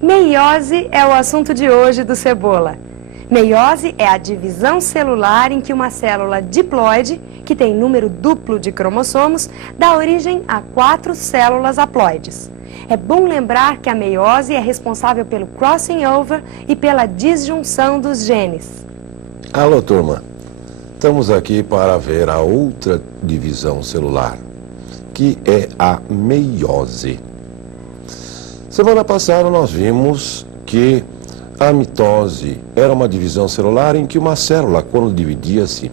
Meiose é o assunto de hoje do Cebola. Meiose é a divisão celular em que uma célula diploide, que tem número duplo de cromossomos, dá origem a 4 células haploides. É bom lembrar que a meiose é responsável pelo crossing over e pela disjunção dos genes. Alô, turma. Estamos aqui para ver a outra divisão celular, que é a meiose. Semana passada nós vimos que a mitose era uma divisão celular em que uma célula, quando dividia-se,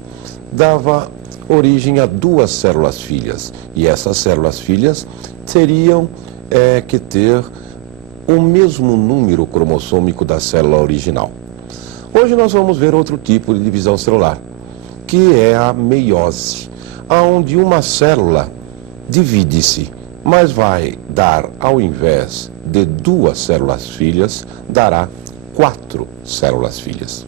dava origem a 2 células filhas. E essas células filhas teriam que ter o mesmo número cromossômico da célula original. Hoje nós vamos ver outro tipo de divisão celular, que é a meiose, onde uma célula divide-se, mas vai dar, ao invés de 2 células filhas, dará 4 células filhas.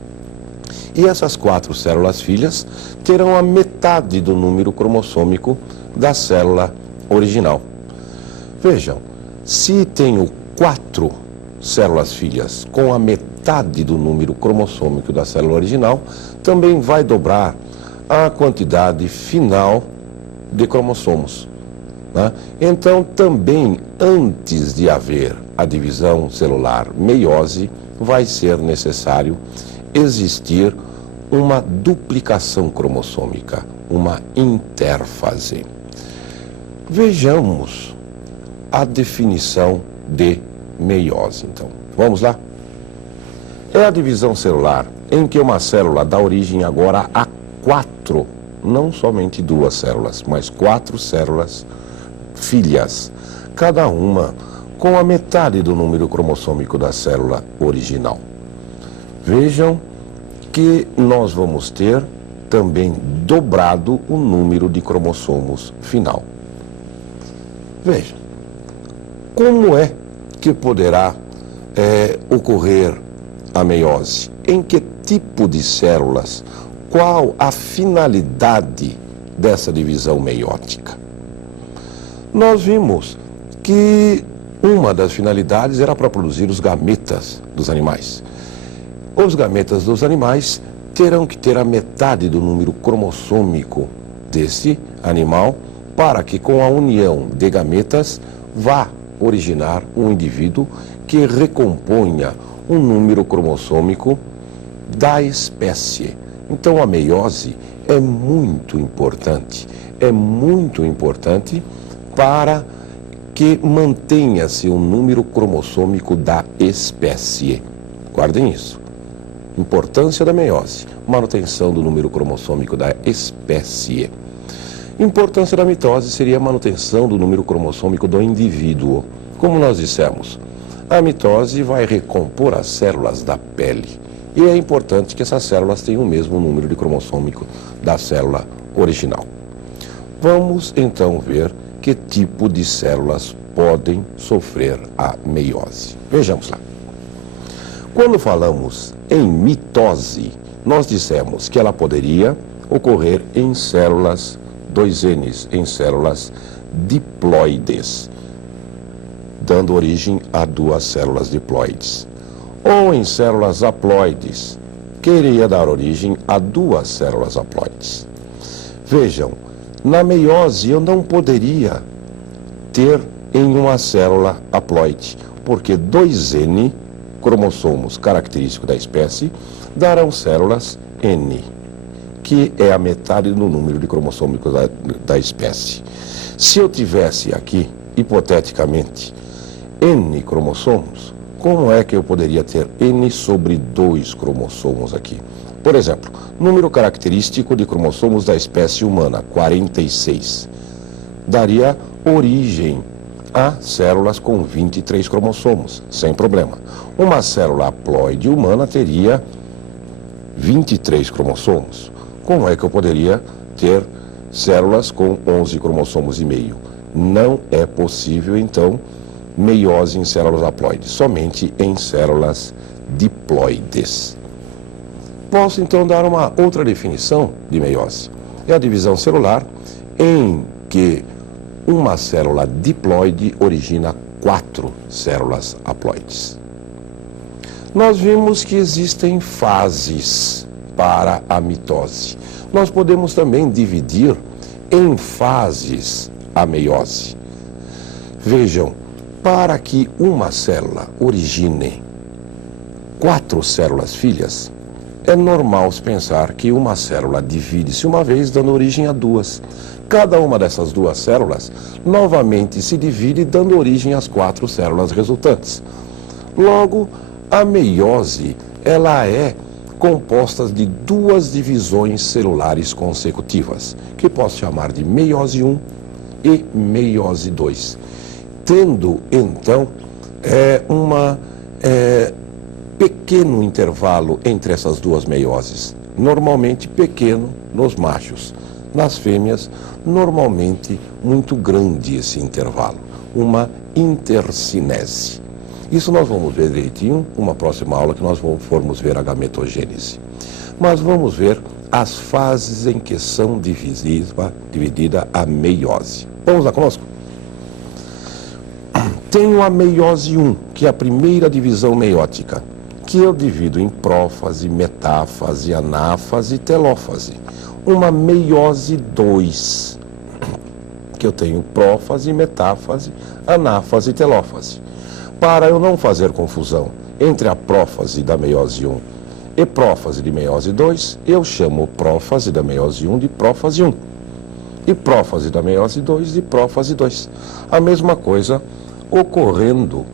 E essas 4 células filhas terão a metade do número cromossômico da célula original. Vejam, se tenho 4 células filhas com a metade do número cromossômico da célula original, também vai dobrar a quantidade final de cromossomos. Então, também antes de haver a divisão celular meiose, vai ser necessário existir uma duplicação cromossômica, uma intérfase. Vejamos a definição de meiose, então. Vamos lá? É a divisão celular em que uma célula dá origem agora a 4, não somente 2 células, mas 4 células filhas, cada uma com a metade do número cromossômico da célula original. Vejam que nós vamos ter também dobrado o número de cromossomos final. Vejam, como é que poderá ocorrer a meiose? Em que tipo de células? Qual a finalidade dessa divisão meiótica? Nós vimos que uma das finalidades era para produzir os gametas dos animais. Os gametas dos animais terão que ter a metade do número cromossômico desse animal para que, com a união de gametas, vá originar um indivíduo que recomponha um número cromossômico da espécie. Então, a meiose é muito importante para que mantenha-se o número cromossômico da espécie. Guardem isso. Importância da meiose, manutenção do número cromossômico da espécie. Importância da mitose seria a manutenção do número cromossômico do indivíduo. Como nós dissemos, a mitose vai recompor as células da pele. E é importante que essas células tenham o mesmo número de cromossômico da célula original. Vamos então ver que tipo de células podem sofrer a meiose. Vejamos lá. Quando falamos em mitose, nós dissemos que ela poderia ocorrer em células 2N, em células diploides, dando origem a 2 células diploides. Ou em células haploides, que iria dar origem a 2 células haploides. Vejam, na meiose eu não poderia ter em uma célula haploide, porque 2N cromossomos característicos da espécie darão células N, que é a metade do número de cromossômicos da espécie. Se eu tivesse aqui, hipoteticamente, N cromossomos, como é que eu poderia ter N sobre 2 cromossomos aqui? Por exemplo, número característico de cromossomos da espécie humana, 46. Daria origem a células com 23 cromossomos, sem problema. Uma célula haploide humana teria 23 cromossomos. Como é que eu poderia ter células com 11 cromossomos e meio? Não é possível, então, meiose em células haploides, somente em células diploides. Posso então dar uma outra definição de meiose. É a divisão celular em que uma célula diploide origina 4 células haploides. Nós vimos que existem fases para a mitose. Nós podemos também dividir em fases a meiose. Vejam, para que uma célula origine 4 células filhas, é normal se pensar que uma célula divide-se uma vez, dando origem a 2. Cada uma dessas 2 células novamente se divide, dando origem às 4 células resultantes. Logo, a meiose, ela é composta de 2 divisões celulares consecutivas, que posso chamar de meiose 1 e meiose 2, tendo então pequeno intervalo entre essas 2 meioses, normalmente pequeno nos machos. Nas fêmeas, normalmente muito grande esse intervalo, uma intercinese. Isso nós vamos ver direitinho numa próxima aula que nós formos ver a gametogênese. Mas vamos ver as fases em que são dividida a meiose. Vamos lá conosco? Tenho a meiose 1, que é a primeira divisão meiótica, que eu divido em prófase, metáfase, anáfase e telófase. Uma meiose 2, que eu tenho prófase, metáfase, anáfase e telófase. Para eu não fazer confusão entre a prófase da meiose 1 e prófase de meiose 2, eu chamo prófase da meiose 1 de prófase 1 e prófase da meiose 2 de prófase 2. A mesma coisa ocorrendo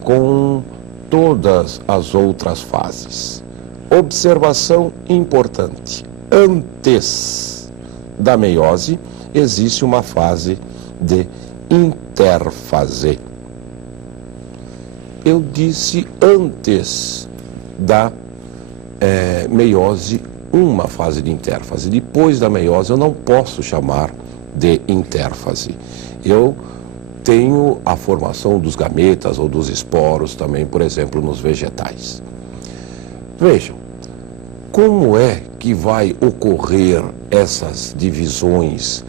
com todas as outras fases. Observação importante: antes da meiose existe uma fase de interfase. Eu disse antes da meiose uma fase de interfase. Depois da meiose eu não posso chamar de interfase. Eu tenho a formação dos gametas ou dos esporos também, por exemplo, nos vegetais. Vejam, como é que vai ocorrer essas divisões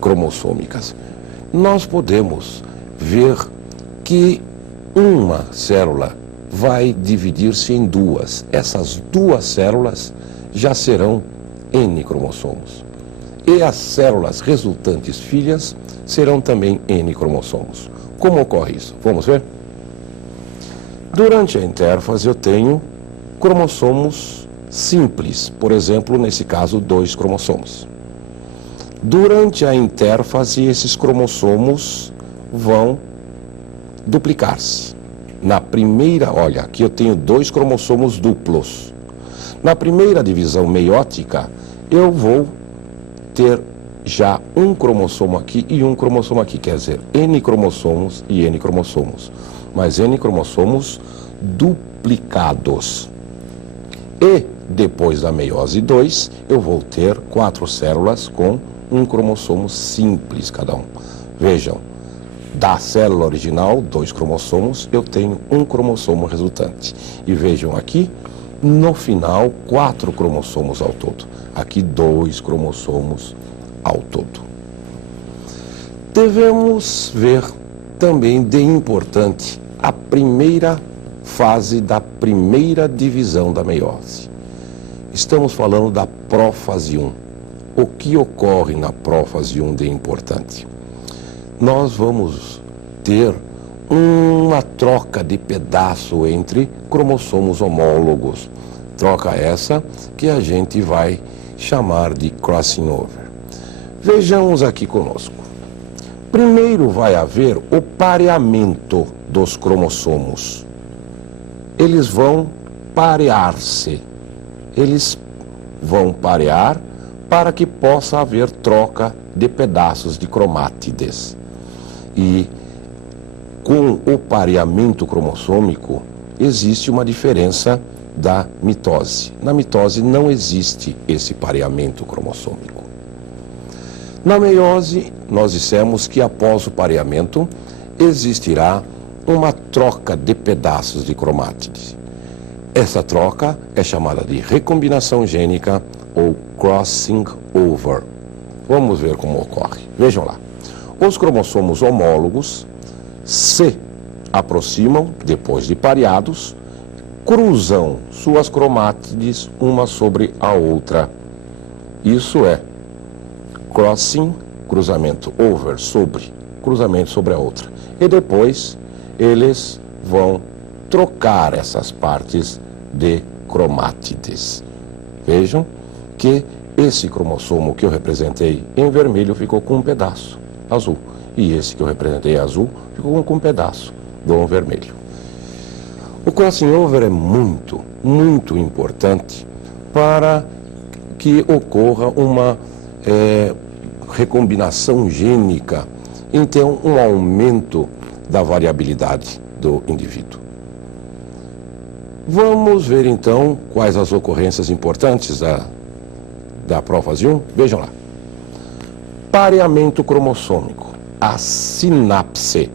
cromossômicas? Nós podemos ver que uma célula vai dividir-se em 2. Essas 2 células já serão N cromossomos. E as células resultantes filhas serão também N cromossomos. Como ocorre isso? Vamos ver? Durante a interfase eu tenho cromossomos simples, por exemplo, nesse caso 2 cromossomos. Durante a interfase esses cromossomos vão duplicar-se. Na primeira, olha, aqui eu tenho 2 cromossomos duplos. Na primeira divisão meiótica, eu vou ter já um cromossomo aqui e um cromossomo aqui, quer dizer, N cromossomos e N cromossomos, mas N cromossomos duplicados. E depois da meiose 2, eu vou ter 4 células com um cromossomo simples cada um. Vejam, da célula original, 2 cromossomos, eu tenho um cromossomo resultante. E vejam aqui, no final, 4 cromossomos ao todo. Aqui 2 cromossomos ao todo. Devemos ver também de importante a primeira fase da primeira divisão da meiose. Estamos falando da prófase 1. O que ocorre na prófase 1 de importante? Nós vamos ter uma troca de pedaço entre cromossomos homólogos. Troca essa que a gente vai chamar de crossing over. Vejamos aqui conosco. Primeiro vai haver o pareamento dos cromossomos. Eles vão parear-se. Eles vão parear para que possa haver troca de pedaços de cromátides. E com o pareamento cromossômico existe uma diferença da mitose. Na mitose não existe esse pareamento cromossômico. Na meiose, nós dissemos que após o pareamento existirá uma troca de pedaços de cromátides. Essa troca é chamada de recombinação gênica ou crossing over. Vamos ver como ocorre. Vejam lá. Os cromossomos homólogos se aproximam depois de pareados cruzam suas cromátides uma sobre a outra. Isso é crossing, cruzamento, over, sobre, cruzamento sobre a outra. E depois eles vão trocar essas partes de cromátides. Vejam que esse cromossomo que eu representei em vermelho ficou com um pedaço azul. E esse que eu representei azul ficou com um pedaço do vermelho. O crossing over é muito, muito importante para que ocorra uma recombinação gênica, então um aumento da variabilidade do indivíduo. Vamos ver então quais as ocorrências importantes da prófase 1. Vejam lá. Pareamento cromossômico, a sinapse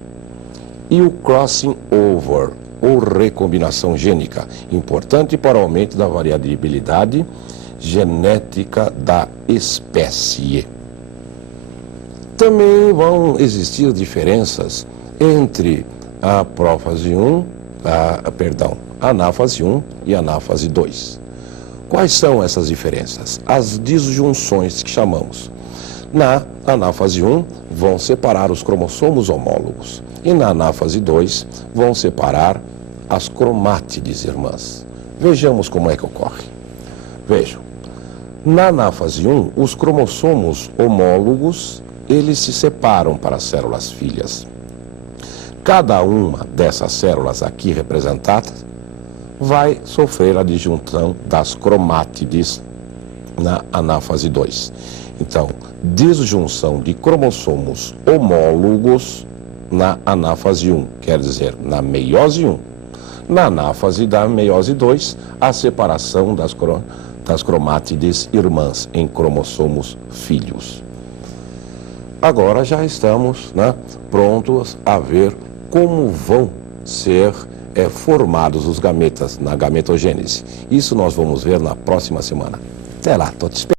e o crossing over, ou recombinação gênica, importante para o aumento da variabilidade genética da espécie. Também vão existir diferenças entre a prófase 1, a anáfase 1 e a anáfase 2. Quais são essas diferenças? As disjunções que chamamos. Na anáfase 1 vão separar os cromossomos homólogos e na anáfase 2 vão separar as cromátides irmãs. Vejamos como é que ocorre. Vejam, na anáfase 1 os cromossomos homólogos eles se separam para as células filhas. Cada uma dessas células aqui representadas vai sofrer a disjunção das cromátides na anáfase 2. Então, disjunção de cromossomos homólogos na anáfase 1, quer dizer, na meiose 1. Na anáfase da meiose 2, a separação das cromátides irmãs em cromossomos filhos. Agora já estamos prontos a ver como vão ser formados os gametas na gametogênese. Isso nós vamos ver na próxima semana. Até lá, tô te esperando.